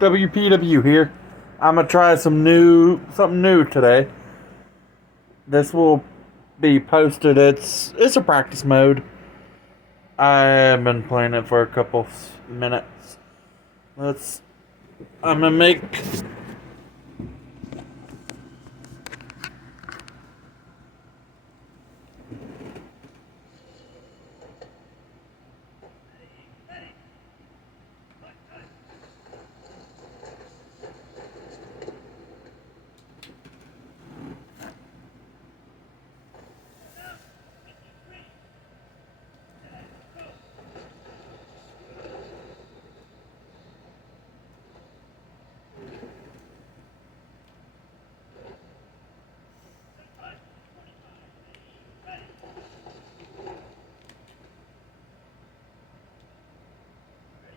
WPW here. I'm gonna try something new today. This will be posted. It's a practice mode. I've been playing it for a couple minutes. I'm gonna make.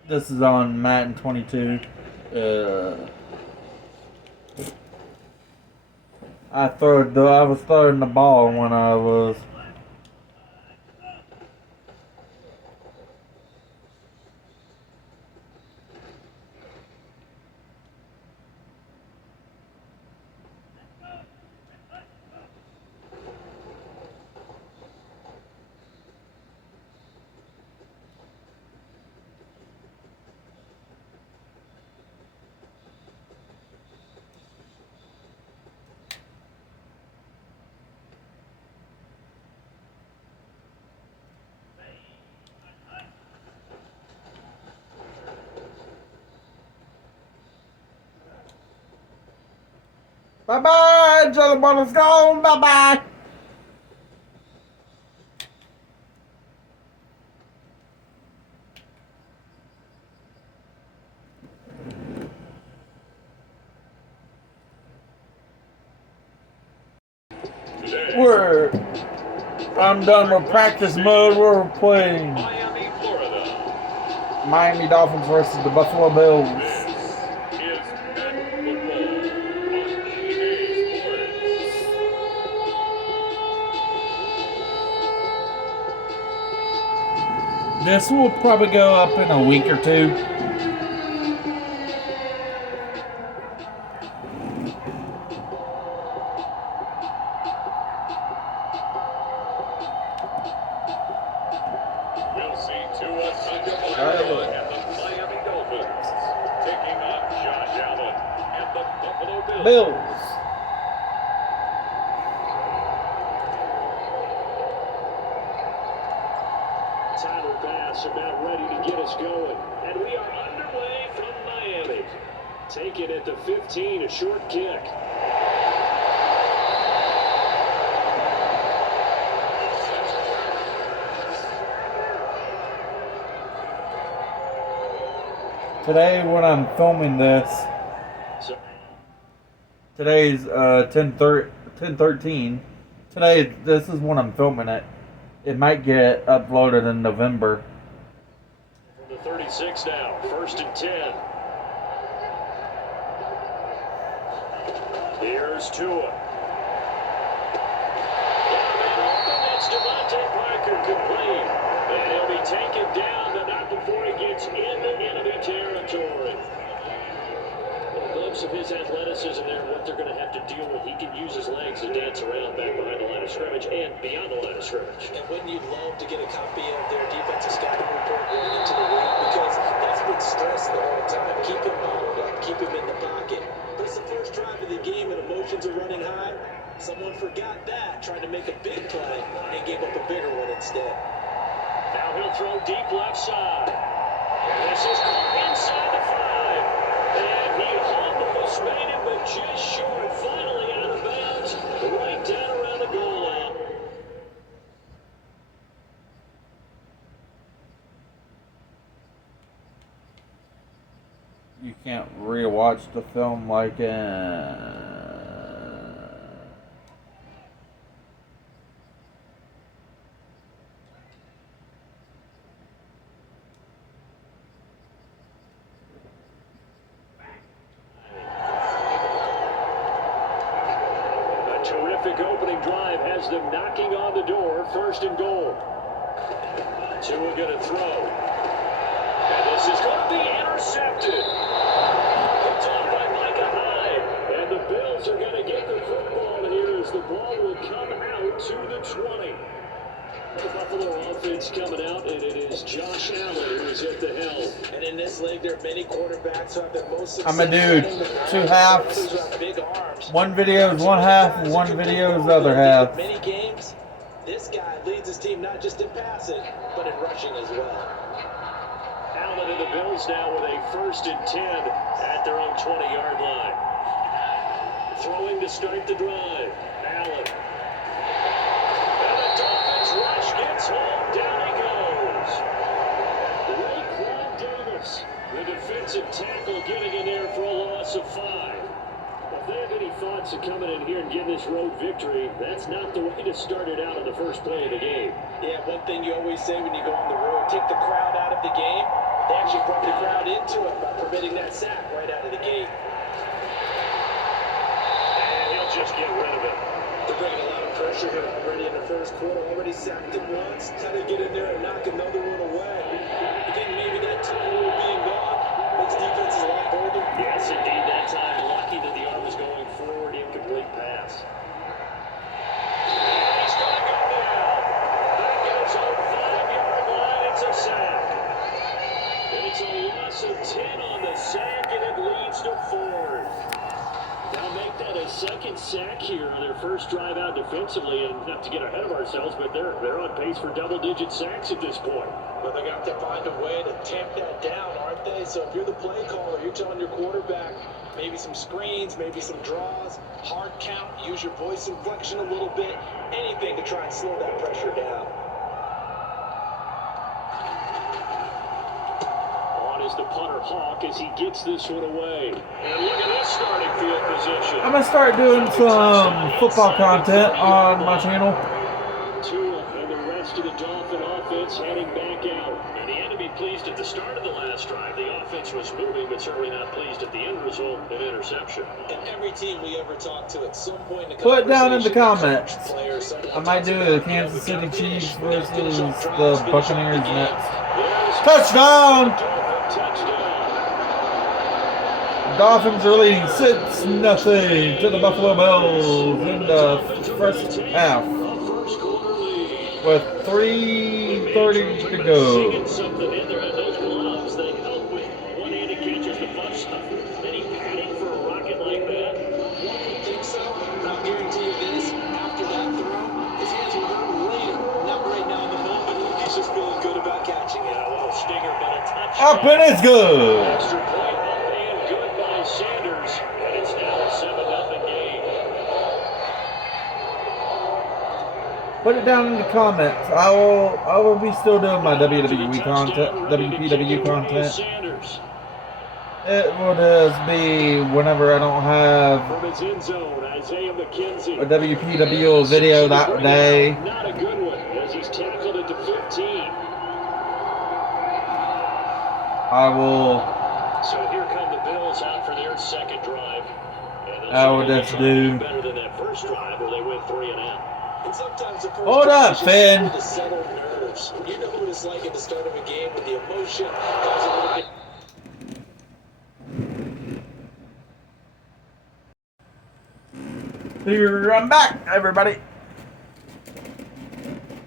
This is on Madden 22. I was throwing the ball when I was. Bye bye, Jelly Bottle's gone. Bye bye. I'm done with practice mode. We're playing Miami, Florida. Miami Dolphins versus the Buffalo Bills. This is Madden Football on EA Sports. This will probably go up in a week or two. We'll see Tua Tagovailoa and the Miami Dolphins taking on Josh Allen and the Buffalo Bills. Tyler Bass about ready to get us going, and we are underway from Miami. Taking it to 15, a short kick. Today, when I'm filming this, today's 10/13. Today, this is when I'm filming it. It might get uploaded in November. From the 36 now, 1st and 10. Here's Tua. That's Devontae Parker complete. And he'll be taken down, but not before he gets into enemy territory. A glimpse of his athleticism there, what they're going to have to deal with. He can use his legs to dance around back behind the line of scrimmage and beyond the line of scrimmage. And wouldn't you love to get a copy of their defensive scouting report going into the week? Because that's been stressed the whole time. Keep him bottled up, keep him in the pocket. But it's the first drive of the game and emotions are running high. Someone forgot that, trying to make a big play and gave up a bigger one instead. Now he'll throw deep left side. This is inside the 5. And he almost made it, but just short. Finally out of bounds, right down around the goal line. You can't rewatch the film like Terrific opening drive has them knocking on the door. 1st and goal. Tua going to throw. And this is going to be intercepted. Dennis Lake, there are many quarterbacks who have their most success. I'm a dude. 2 halves. Big arms. One video is one half, one video is the other half. Many games, this guy leads his team not just in passing, but in rushing as well. Allen and the Bills now with a 1st and 10 at their own 20-yard line. Throwing to start the drive. Allen. And the Dolphins rush gets home. Down he goes. Raekwon Davis, the defensive tackle, getting in there for a loss of 5. If they have any thoughts of coming in here and getting this road victory, that's not the way to start it out on the first play of the game. Yeah, one thing you always say when you go on the road, take the crowd out of the game. They actually brought the crowd into it by permitting that sack right out of the gate. And he'll just get rid of it. They're bringing a lot of pressure here already in the first quarter. Already sacked him once. How to get in there and knock another one away. You think maybe that time rule being gone makes defenses a lot bolder? Yes, indeed. That time, lucky that the arm was going forward. Incomplete pass. And he's going to go down. That goes on 5-yard line. It's a sack. And it's a loss of 10 on the sack, and it leads to 4. Now make that a second sack here on their first drive out defensively, and not to get ahead of ourselves, but they're on pace for double-digit sacks at this point. But they're going to have to find a way to tamp that down, aren't they? So if you're the play caller, you're telling your quarterback maybe some screens, maybe some draws, hard count, use your voice inflection a little bit, anything to try and slow that pressure down. Is the punter Hawk as he gets this one away. And look at this starting field position. I'm gonna start doing some football content on my channel. Tua and the rest of the Dolphin offense heading back out. And he had to be pleased at the start of the last drive. The offense was moving, but certainly not pleased at the end result, an interception. And every team we ever talk to at some point in the Put down in the conversation, comments. I might do the Kansas City Chiefs versus the Buccaneers next. Touchdown! Dolphins are leading 6-0 to the Buffalo Bills in the first half with 3:30 to go. Up and it's good. Extra point up and good by Sanders, and it's now a 7-0 game. Put it down in the comments. I will be still doing my WWE content, WPW content. It will just be whenever I don't have From his end zone, Isaiah McKenzie. a WPW video that day. Not a good one, as he's tackled at the 15. I will. So here come the Bills out for their second drive. I will just do. Better than that first drive where they went 3 and out. And sometimes the first Hold up, Finn. to settle nerves. You know what it's like at the start of a game when the emotion comes a little bit. Here I'm back, everybody.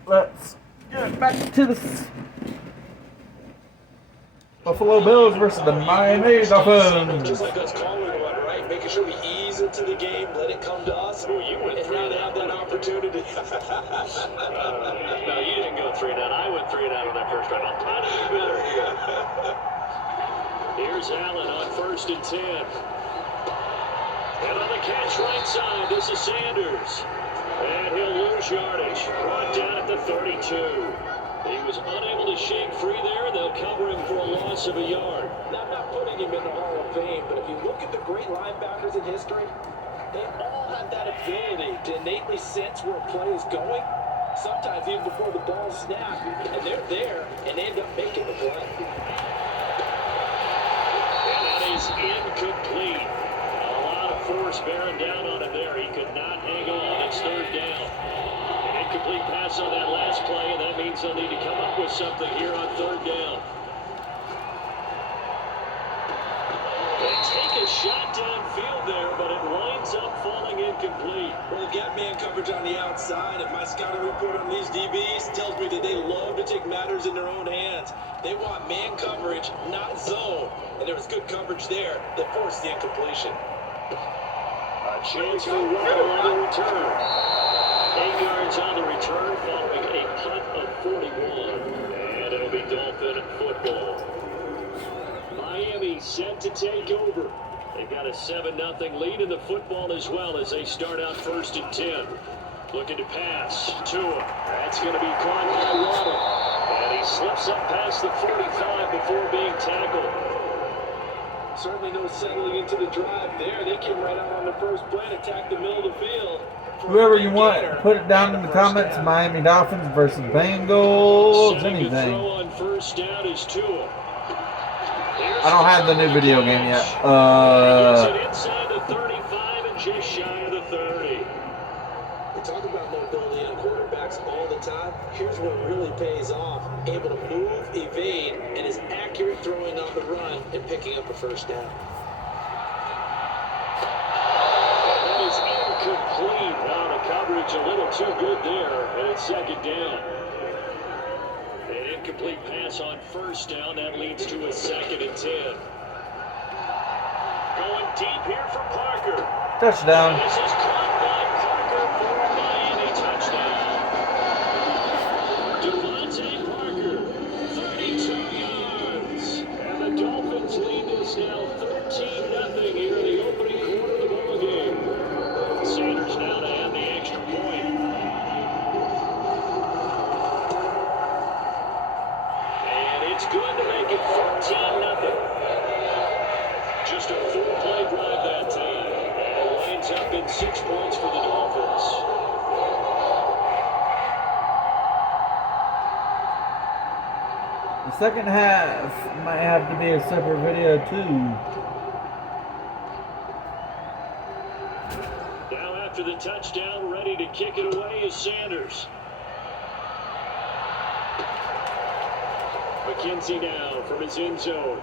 Let's get back to this. Buffalo Bills versus the Miami Dolphins. Just like us calling one, right? Making sure we ease into the game, let it come to us, Oh, you went and 3 now and they have that opportunity. No, you didn't go 3 and out. I went 3 and out on that first drive. I'm trying to do better here. Here's Allen on 1st and 10. And on the catch right side, this is Sanders. And he'll lose yardage. Brought down at the 32. He was unable to shake free there. They'll cover him for a loss of a yard. Now, I'm not putting him in the Hall of Fame, but if you look at the great linebackers in history, they all have that ability to innately sense where a play is going, sometimes even before the ball snaps, and they're there and end up making the play. And that is incomplete. A lot of force bearing down on him there. He could not hang on. It's 3rd down. An incomplete pass on that last play, and that means they'll need to come up with something here on 3rd down. They take a shot downfield there, but it winds up falling incomplete. incomplete. Well, they've got man coverage on the outside, and my scouting report on these DBs tells me that they love to take matters in their own hands. They want man coverage, not zone. And there was good coverage there that forced the incompletion. A chance for Waddle on the return. 8 yards on the return following a punt of 41. And it'll be Dolphin football. Miami set to take over. They've got a 7-0 lead in the football as well as they start out 1st and 10. Looking to pass. Tua. That's going to be caught by Waddle. And he slips up past the 45 before being tackled. Certainly no settling into the drive there. They came right out on the first play and attacked the middle of the field. Whoever you want, put it down in the comments. Miami Dolphins versus Bengals, anything. Throw on 1st down is Tua. I don't have the new video game yet. Inside the 35 and just shy of the 30. We talk about mobility on quarterbacks all the time. Here's what really pays off. Able to move, evade, and is accurate throwing on the run and picking up a 1st down. That is incomplete. Now the coverage a little too good there, and it's 2nd down. An incomplete pass on 1st down. That leads to a 2nd and 10. Going deep here for Parker. Touchdown. This is caught by Parker for a Miami touchdown. Devontae Parker, 32 yards. And the Dolphins lead this now 13-0 here in the opening quarter of the ball game. Sanders now to have the extra point. It's good to make it 14-0. Just a 4-play drive that time. And it winds up in 6 points for the Dolphins. The second half might have to be a separate video too. Now after the touchdown, ready to kick it away is Sanders. McKenzie now from his end zone.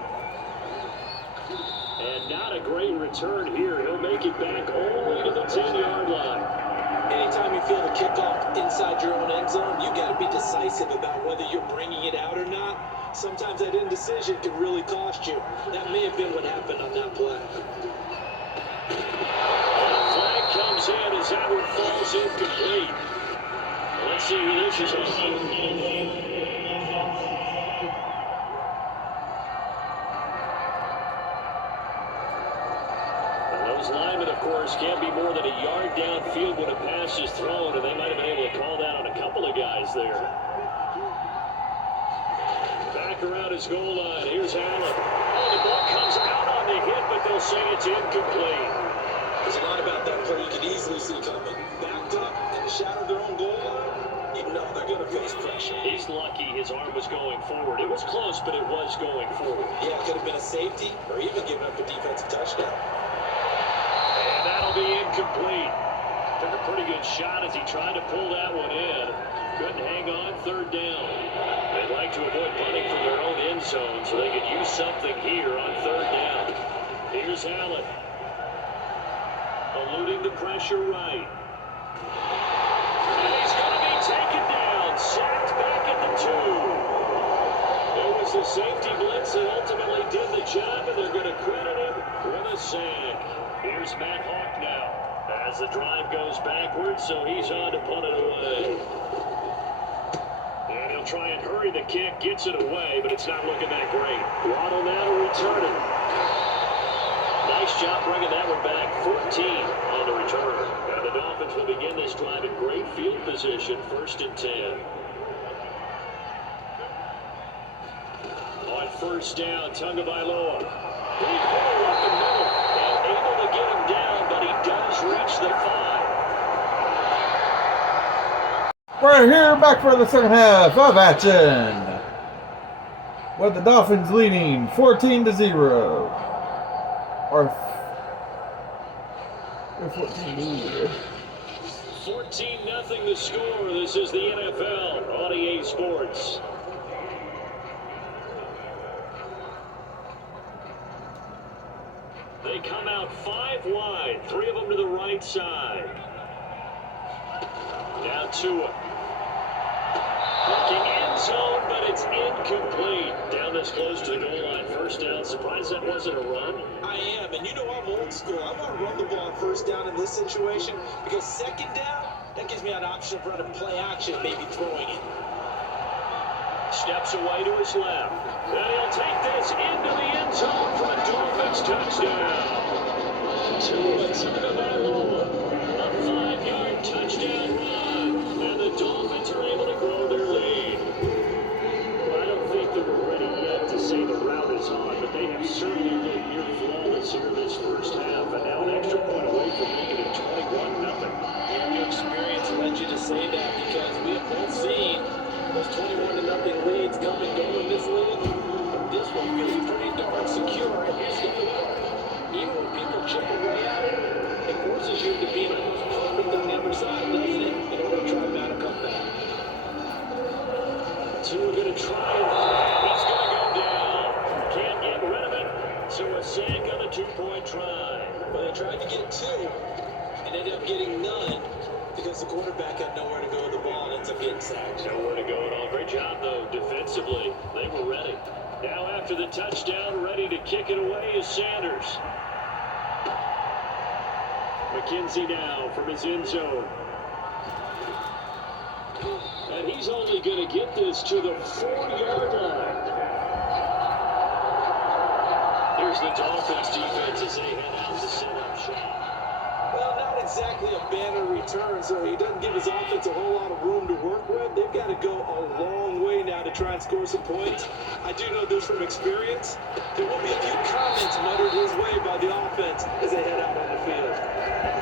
And not a great return here. He'll make it back only to the 10-yard line. Anytime you feel the kickoff inside your own end zone, you got to be decisive about whether you're bringing it out or not. Sometimes that indecision can really cost you. That may have been what happened on that play. And a flag comes in as that one falls incomplete. Let's see who this is on. Linemen, of course, can't be more than a yard downfield when a pass is thrown, and they might have been able to call that on a couple of guys there. Back around his goal line. Here's Allen. Oh, the ball comes out on the hit, but they'll say it's incomplete. There's a lot about that play you could easily see coming. Backed up in the shadow of their own goal line. You know they're going to face pressure. He's lucky his arm was going forward. It was close, but it was going forward. Yeah, it could have been a safety or even given up a defensive touchdown. And that'll be incomplete. Took a pretty good shot as he tried to pull that one in. Couldn't hang on. 3rd down. They'd like to avoid punting from their own end zone so they could use something here on 3rd down. Here's Allen. Eluding the pressure right. And he's going to be taken down. Sacked back at the 2. It was the safety blitz that ultimately did the job, and they're going to credit him with a sack. Here's Matt Hawk now as the drive goes backwards, so he's on to punt it away. And he'll try and hurry the kick, gets it away, but it's not looking that great. Waddle now to return it. Nice job bringing that one back. 14 on the return. And the Dolphins will begin this drive in great field position, 1st and 10. On 1st down, Tagovailoa. Big hole up the middle. Able to get him down, but he does reach the 5. We're here back for the second half of action, with the Dolphins leading 14-0. Or 14-0. 14-0 the score. This is the NFL on EA Sports. They come out 5 wide, 3 of them to the right side. Now Tua. Looking end zone, but it's incomplete. Down this close to the goal line, first down. Surprised that wasn't a run. I am, and you know I'm old school. I want to run the ball on first down in this situation because second down, that gives me an option of running play action, maybe throwing it. Steps away to his left. And he'll take this into the end zone for a Dolphins touchdown. Tua Tagovailoa, a 5-yard touchdown run. And the Dolphins are able to grow their lead. Well, I don't think that we're ready yet to say the route is on, but they have certainly been near flawless here this first half. And now an extra point away from making it 21-0. Your experience led you to say that because we have both seen those 21-0 leads come and go in this league. But this one feels pretty darn secure. And here's the other part. Even when people chip away at it, it forces you to be almost perfect on the other side, doesn't it? In order to try and mount a comeback. Tua going to try and he's going to go down. Can't get rid of it. So a sack on the 2-point try. Well, they tried to get 2 and ended up getting none because the quarterback had nowhere to go with the ball and ends up getting sacked. Nowhere to go at all. Great job, though, defensively. They were ready. Now after the touchdown, ready to kick it away is Sanders. McKenzie now from his end zone. And he's only going to get this to the 4-yard line. Here's the Dolphins defense as they head out to set up shop. Well, not exactly a banner return, so he doesn't give his offense a whole lot of room to work with. They've got to go a long way now to try and score some points. I do know this from experience. There will be a few comments muttered his way by the offense as they head out on the field.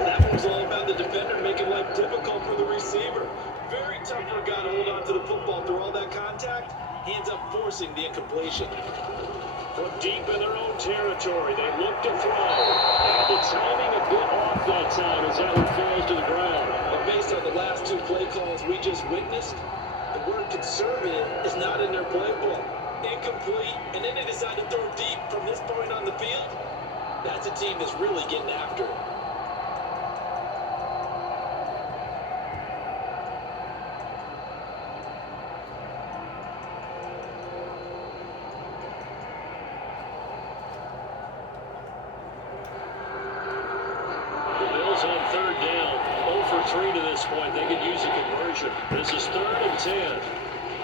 That one was all about the defender making life difficult for the receiver. Very tough for a guy to hold on to the football through all that contact. He ends up forcing the incompletion. From deep in their own territory, they look to throw. And the timing a bit off that time as that one falls to the ground. But based on the last 2 play calls we just witnessed, the word conservative is not in their playbook. Incomplete, and then they decide to throw deep from this point on the field. That's a team that's really getting after it. On 3rd down, 0 for 3 to this point. They could use a conversion. This is 3rd and 10.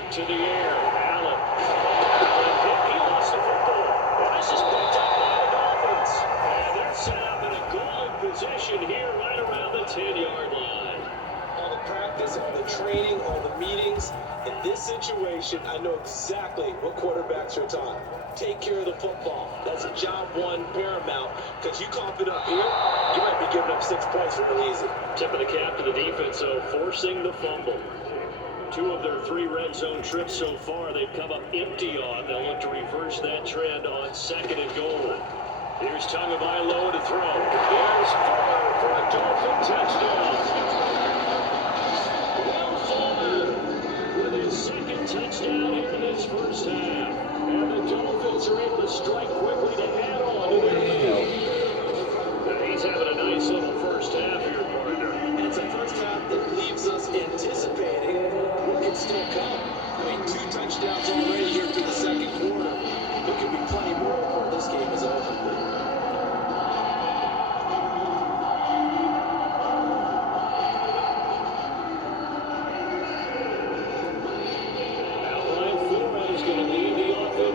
To the air, Allen. He lost the football. And this is picked up by the Dolphins. And they're set up in a goal position here right around the 10-yard line. All the practice, all the training, all the meetings. In this situation, I know exactly what quarterbacks are taught. Take care of the football. That's a job one paramount. Because you cough it up here, you might be giving up 6 points real easy. Tip of the cap to the defense, so forcing the fumble. 2 of their 3 red zone trips so far, they've come up empty on. They'll look to reverse that trend on 2nd and goal. Here's Tagovailoa to throw. There's 4 for a Dolphin touchdown. Will Fuller with his 2nd touchdown here in this first half. And the Dolphins are able to strike quickly to add on to their lead. And he's having a nice little first half here, partner. And it's a first half that leaves us anticipating what can still come. I mean, 2 touchdowns already here through the 2nd quarter. There could be plenty more before this game is over.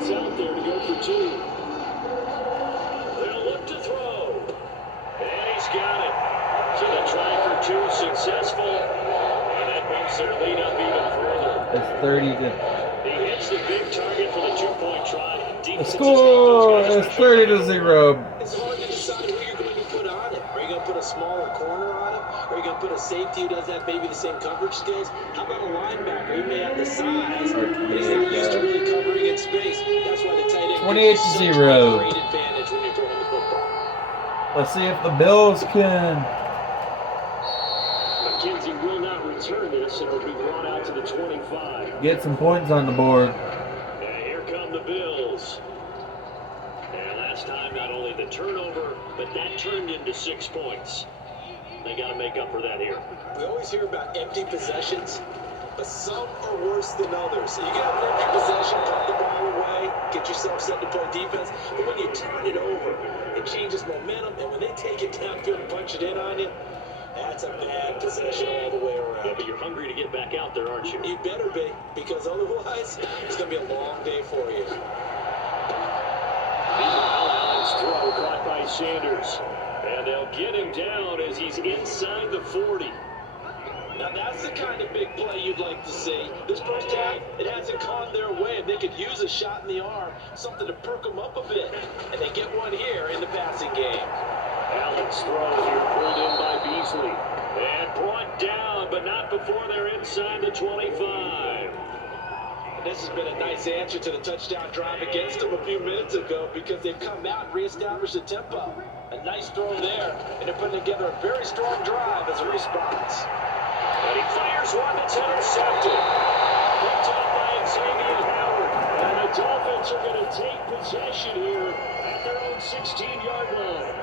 Out there to go for 2. They'll look to throw. And he's got it. So the try for 2 successful. And that bumps their lead up even further. It's 30 to... He hits the big target for the 2-point try. The score is 30 to 0. It's hard to decide who you're going to put on it. Are you going to put a smaller corner on it? Are you going to put a safety who doesn't have maybe the same coverage skills? How about a linebacker who may have the size, but he's not used to really covering in space? That's why the tight end 28 gives to you such 0. a great advantage when you're throwing the football. Let's see if the Bills can McKenzie will not return this, and it'll be brought out to the 25. get some points on the board. And here come the Bills. And last time. Not only the turnover, but that turned into 6 points. They got to make up for that here. We always hear about empty possessions, but some are worse than others. You can have an empty possession, put the ball away, get yourself set to play defense, but when you turn it over, it changes momentum, and when they take it downfield and punch it in on you, that's a bad possession all the way around. Yeah, but you're hungry to get back out there, aren't you? You better be, because otherwise, it's going to be a long day for you. Meanwhile, Allen's throw caught by Sanders. And they'll get him down as he's inside the 40. Now that's the kind of big play you'd like to see. This first half, it hasn't gone their way. They could use a shot in the arm, something to perk them up a bit. And they get one here in the passing game. Allen's throw here pulled in by Beasley. And brought down, but not before they're inside the 25. This has been a nice answer to the touchdown drive against them a few minutes ago because they've come out and reestablished the tempo. A nice throw there, and they're putting together a very strong drive as a response. And he fires one that's intercepted. Picked up by Xavier Howard. And the Dolphins are going to take possession here at their own 16-yard line.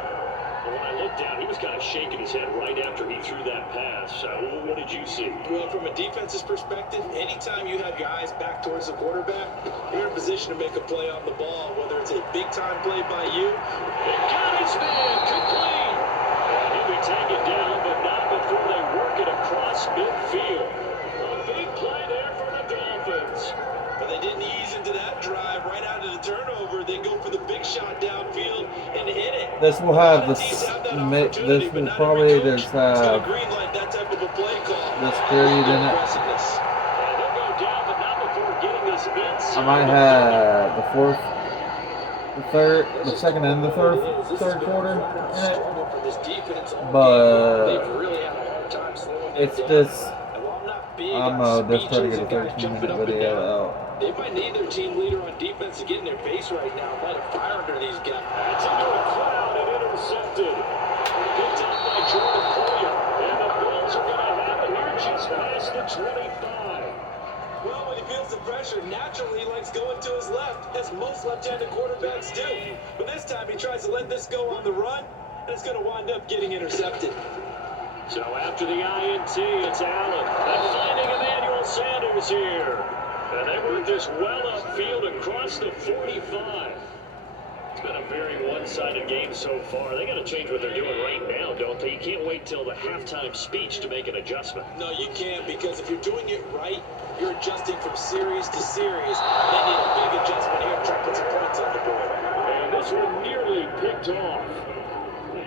But when I looked down, he was kind of shaking his head right after he threw that pass. What did you see? Well, from a defense's perspective, anytime you have your eyes back towards the quarterback, you're in a position to make a play on the ball, whether it's a big-time play by you. They got his man, complete. And he'll be taken down, but not before they work it across midfield. A big play there for the Dolphins. But they didn't ease into that drive right out of the turnover. They go for the big shot downfield and hit it. This will have this will probably this period in it. I might have the fourth, the third, the second and the third quarter in it. But it's just I'm just trying to get a 13-minute video out. They might need their team leader on defense to get in their face right now. Light a fire under these guys. That's into a cloud and intercepted. Picked up by Jordan Collier. And the Bills are going to have it here just past the 25. Well, when he feels the pressure, naturally he likes going to his left, as most left-handed quarterbacks do. But this time he tries to let this go on the run, and it's going to wind up getting intercepted. So after the INT, it's Allen. And finding Emmanuel Sanders here. And they work this well upfield across the 45. It's been a very one-sided game so far. They got to change what they're doing right now, don't they? You can't wait till the halftime speech to make an adjustment. No, you can't, because if you're doing it right, you're adjusting from series to series. They need a big adjustment here to try to put some points on the board. And this one nearly picked off.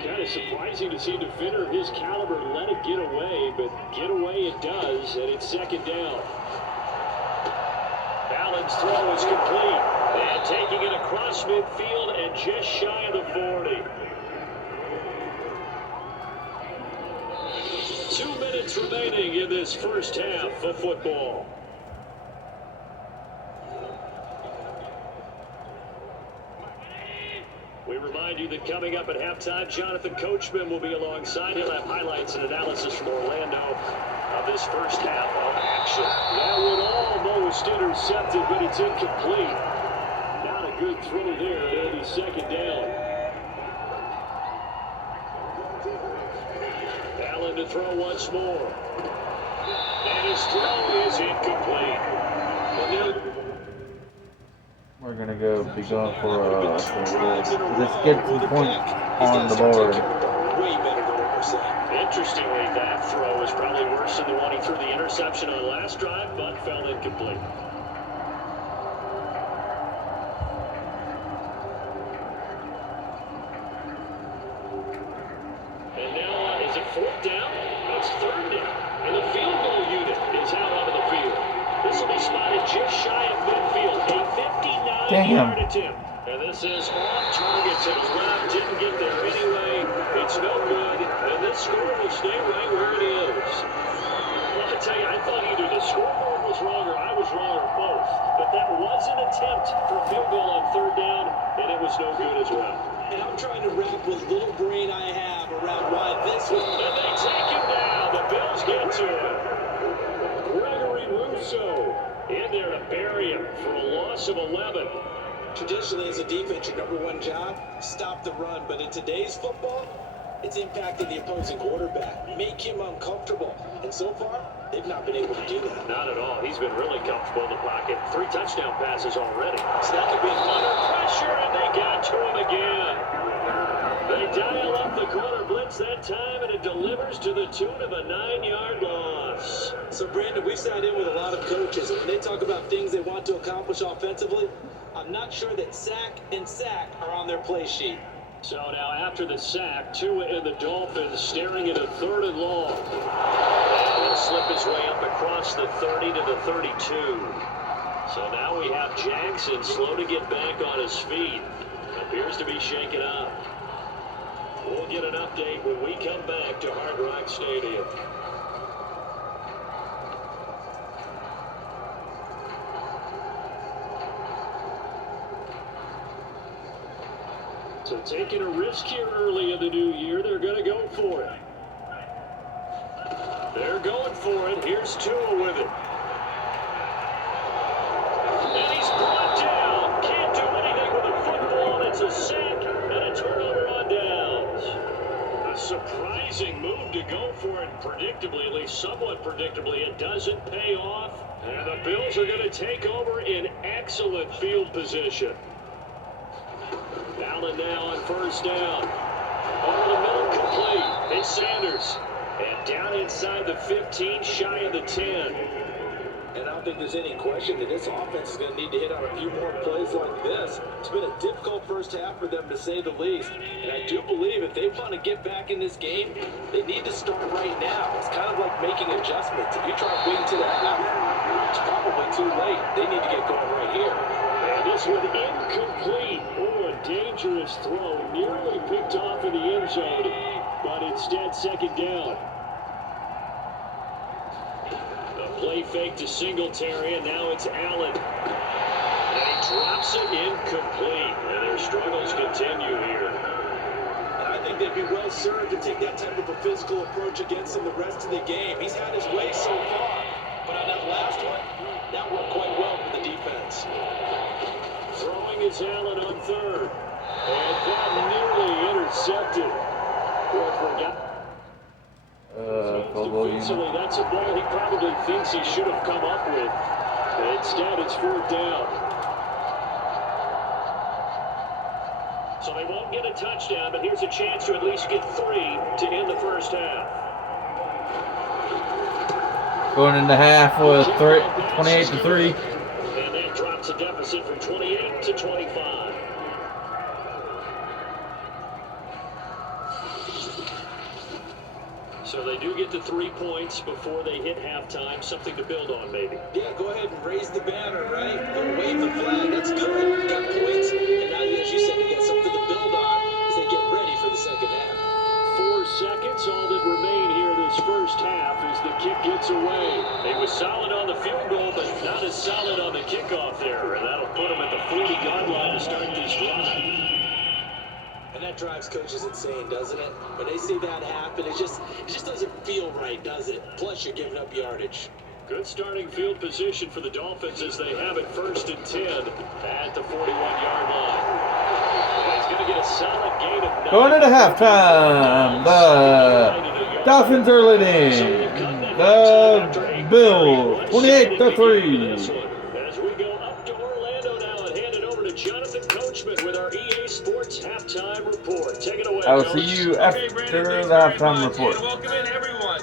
Kind of surprising to see a defender of his caliber let it get away, but get away it does, and it's second down. Allen's throw is complete, and taking it across midfield and just shy of the 40. 2 minutes remaining in this first half of football. We remind you that coming up at halftime, Jonathan Coachman will be alongside. He'll have highlights and analysis from Orlando of this first half of action. That one almost intercepted, but it's incomplete. Not a good throw there. It'll be second down. Allen to throw once more. And his throw is incomplete. We're gonna be going for just get some points on the board. Interestingly, that throw is probably worse than the one he threw the interception on last drive, but fell incomplete. And now is it fourth down? It's third down. And the field goal unit is out onto the field. This will be spotted just shy of midfield. A 59-yard attempt. And this is off target to his left. Didn't get there anyway. It's no good. And this score will stay right where it is. Well, I tell you, I thought either the scoreboard was wrong or I was wrong or both. But that was an attempt for a field goal on third down, and it was no good as well. And I'm trying to wrap what little brain I have around why this was. And they take him down. The Bills get to him. Gregory Rousseau in there to bury him for a loss of 11. Traditionally, as a defense, your number one job, stop the run. But in today's football, it's impacting the opposing quarterback, make him uncomfortable. And so far, they've not been able to do that. Not at all. He's been really comfortable in the pocket. 3 touchdown passes already. So that could be under pressure, and they got to him again. They dial up the corner blitz that time, and it delivers to the tune of a 9-yard loss. So, Brandon, we've sat in with a lot of coaches, and when they talk about things they want to accomplish offensively, I'm not sure that sack and sack are on their play sheet. So now after the sack, Tua and the Dolphins staring at a 3rd and long. And he'll slip his way up across the 30 to the 32. So now we have Jackson slow to get back on his feet. Appears to be shaken up. We'll get an update when we come back to Hard Rock Stadium. So taking a risk here early in the new year, they're going to go for it. They're going for it. Here's Tua with it. And he's brought down. Can't do anything with a football. It's a sack and a turnover on downs. A surprising move to go for it predictably, at least somewhat predictably. It doesn't pay off. And the Bills are going to take over in excellent field position. Allen now on 1st down. Over the middle, complete. It's Sanders. And down inside the 15, shy of the 10. And I don't think there's any question that this offense is going to need to hit on a few more plays like this. It's been a difficult first half for them, to say the least. And I do believe if they want to get back in this game, they need to start right now. It's kind of like making adjustments. If you try to wait to the half, it's probably too late. They need to get going right here. And this one incomplete. Oh, a dangerous throw. Nearly picked off in the end zone, but instead 2nd down. A play fake to Singletary, and now it's Allen. And he drops it incomplete. And their struggles continue here. And I think they'd be well served to take that type of a physical approach against him the rest of the game. He's had his way so far, but on that last one, that worked quite well for the defense. Throwing is Allen on 3rd. And that nearly intercepted. Defensively, that's a ball he probably thinks he should have come up with. Instead, it's 4th down. So they won't get a touchdown, but here's a chance to at least get 3 to end the first half. Going into half with 28-3. And that drops a deficit from 28 to 25. So they do get to 3 points before they hit halftime. Something to build on, maybe. Yeah, go ahead and raise the banner, right? Go wave the flag. That's good. Got points. And now, as you said, they got something to build on as they get ready for the second half. 4 seconds, all that remain here this first half as the kick gets away. He was solid on the field goal, but not as solid on the kickoff there. And that'll put him at the 40-yard line to start this drive. And that drives coaches insane, doesn't it? When they see that happen, it just doesn't feel right, does it? Plus, you're giving up yardage. Good starting field position for the Dolphins as they have it 1st and 10 at the 41-yard line. And he's going to get a solid gain of 9. Going into halftime, the Dolphins are leading the Bills 28-3. As we go up to Orlando now and hand it over to Jonathan Coachman with our EA Sports halftime report. Take it away, I will Coach. see you after the halftime report. Welcome in, everyone.